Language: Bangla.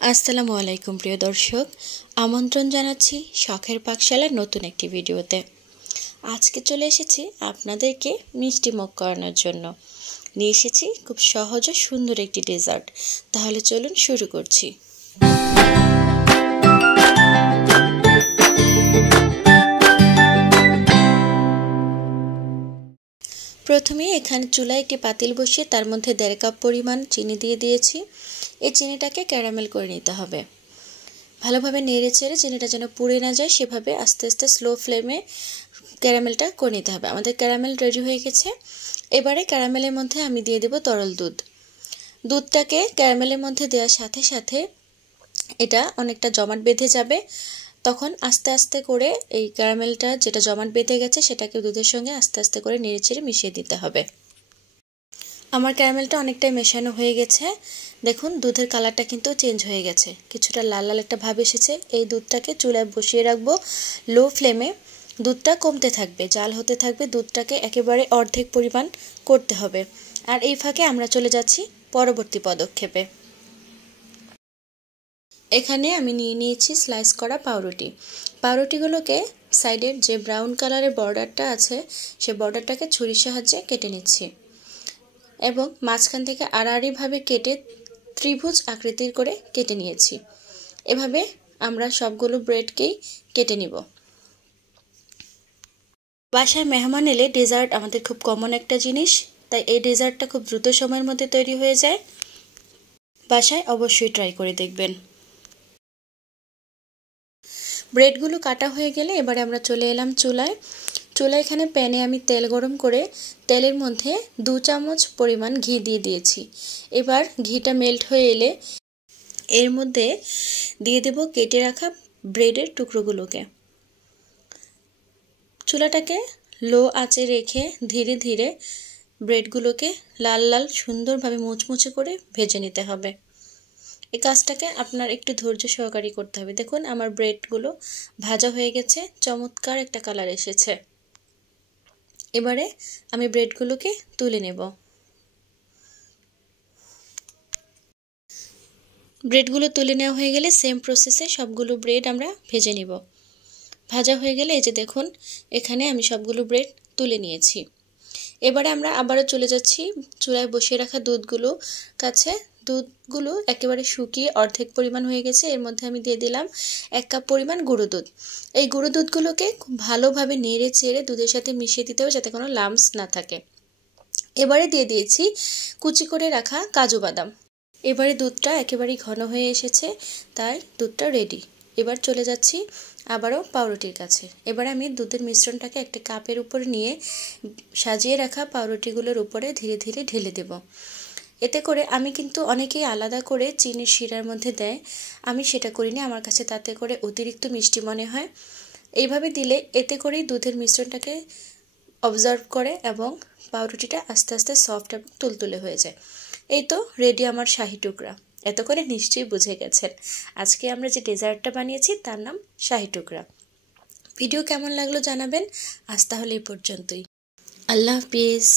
আসসালামু আলাইকুম প্রিয় দর্শক, আমন্ত্রণ জানাচ্ছি শখের পাকশালার নতুন একটি ভিডিওতে। আজকে চলে এসেছি আপনাদেরকে মিষ্টি মুখ করানোর জন্য। নিয়ে এসেছি খুব সহজ ও সুন্দর একটি ডেজার্ট। তাহলে চলুন শুরু করছি। প্রথমে এখানে চুলায় একটি পাতিল বসিয়ে তার মধ্যে 1.5 কাপ পরিমাণ চিনি দিয়ে দিয়েছি। এই চিনিটাকে ক্যারামেল করে নিতে হবে। ভালোভাবে নেড়ে চেড়ে চিনিটা যেন পুড়ে না যায় সেভাবে আস্তে আস্তে স্লো ফ্লেমে ক্যারামেলটা করে নিতে হবে। আমাদের ক্যারামেল রেডি হয়ে গেছে। এবারে ক্যারামেলের মধ্যে আমি দিয়ে দেব তরল দুধ। দুধটাকে ক্যারামেলের মধ্যে দেওয়ার সাথে সাথে এটা অনেকটা জমাট বেঁধে যাবে। তখন আস্তে আস্তে করে এই ক্যারামেলটা যেটা জমাট বেঁধে গেছে সেটাকে দুধের সঙ্গে আস্তে আস্তে করে নেড়ে চেড়ে মিশিয়ে দিতে হবে। আমার ক্যারামেলটা অনেকটাই মেশানো হয়ে গেছে। দেখুন দুধের কালারটা কিন্তু চেঞ্জ হয়ে গেছে, কিছুটা লাল লাল একটা ভাব এসেছে। এই দুধটাকে চুলায় বসিয়ে রাখবো লো ফ্লেমে। দুধটা কমতে থাকবে, জাল হতে থাকবে। দুধটাকে একেবারে অর্ধেক পরিমাণ করতে হবে। আর এই ফাঁকে আমরা চলে যাচ্ছি পরবর্তী পদক্ষেপে। এখানে আমি নিয়ে নিয়েছি স্লাইস করা পাউরুটি। পাউরুটিগুলোকে সাইডের যে ব্রাউন কালারের বর্ডারটা আছে সে বর্ডারটাকে ছুরির সাহায্যে কেটে নিচ্ছি এবং মাঝখান থেকে আড়াআড়িভাবে কেটে ত্রিভুজ আকৃতির করে কেটে নিয়েছি। এভাবে আমরা সবগুলো ব্রেডকেই কেটে নিব। বাসায় মেহমান এলে ডেজার্ট আমাদের খুব কমন একটা জিনিস, তাই এই ডেজার্টটা খুব দ্রুত সময়ের মধ্যে তৈরি হয়ে যায়। বাসায় অবশ্যই ট্রাই করে দেখবেন। ব্রেডগুলো কাটা হয়ে গেলে এবারে আমরা চলে এলাম চুলায়। এখানে প্যানে আমি তেল গরম করে তেলের মধ্যে 2 চামচ পরিমাণ ঘি দিয়ে দিয়েছি। এবার ঘিটা মেল্ট হয়ে এলে এর মধ্যে দিয়ে দেব কেটে রাখা ব্রেডের টুকরোগুলোকে। চুলাটাকে লো আঁচে রেখে ধীরে ধীরে ব্রেডগুলোকে লাল লাল সুন্দরভাবে মুচমুচে করে ভেজে নিতে হবে। এই কাজটাকে আপনার একটু ধৈর্য সহকারে করতে হবে। দেখুন আমার ব্রেডগুলো ভাজা হয়ে গেছে, চমৎকার একটা কালার এসেছে। এবারে আমি ব্রেডগুলোকে তুলে নেব। ব্রেডগুলো তুলে নেওয়া হয়ে গেলে সেম প্রসেসে সবগুলো ব্রেড আমরা ভেজে নিব। ভাজা হয়ে গেলে এই যে দেখুন এখানে আমি সবগুলো ব্রেড তুলে নিয়েছি। এবারে আমরা আবারও চলে যাচ্ছি চুলায় বসিয়ে রাখা দুধগুলো কাছে। দুধগুলো একেবারে শুকিয়ে অর্ধেক পরিমাণ হয়ে গেছে। এর মধ্যে আমি দিয়ে দিলাম 1 কাপ পরিমাণ গুঁড়ো দুধ। এই গুঁড়ো দুধগুলোকে খুব ভালোভাবে নেড়ে চেড়ে দুধের সাথে মিশিয়ে দিতে হবে যাতে কোনো লাম্পস না থাকে। এবারে দিয়ে দিয়েছি কুচি করে রাখা কাজু বাদাম। এবারে দুধটা একেবারেই ঘন হয়ে এসেছে, তাই দুধটা রেডি। এবার চলে যাচ্ছি আবারও পাউরুটির কাছে। এবার আমি দুধের মিশ্রণটাকে একটা কাপের উপর নিয়ে সাজিয়ে রাখা পাউরুটিগুলোর উপরে ধীরে ধীরে ঢেলে দেব। এতে করে আমি কিন্তু অনেকেই আলাদা করে চিনির শিরার মধ্যে দেয়, আমি সেটা করিনি। আমার কাছে তাতে করে অতিরিক্ত মিষ্টি মনে হয়। এইভাবে দিলে এতে করেই দুধের মিশ্রণটাকে অবজার্ভ করে এবং পাউরুটিটা আস্তে আস্তে সফট এবং তুলতুলে হয়ে যায়। এই তো রেডি আমার শাহি টুকরা। এত করে নিশ্চয়ই বুঝে গেছেন আজকে আমরা যে ডেজার্টটা বানিয়েছি তার নাম শাহি টুকরা। ভিডিও কেমন লাগলো জানাবেন। আজ তাহলে এই পর্যন্তই। আল্লাহ হাফিজ।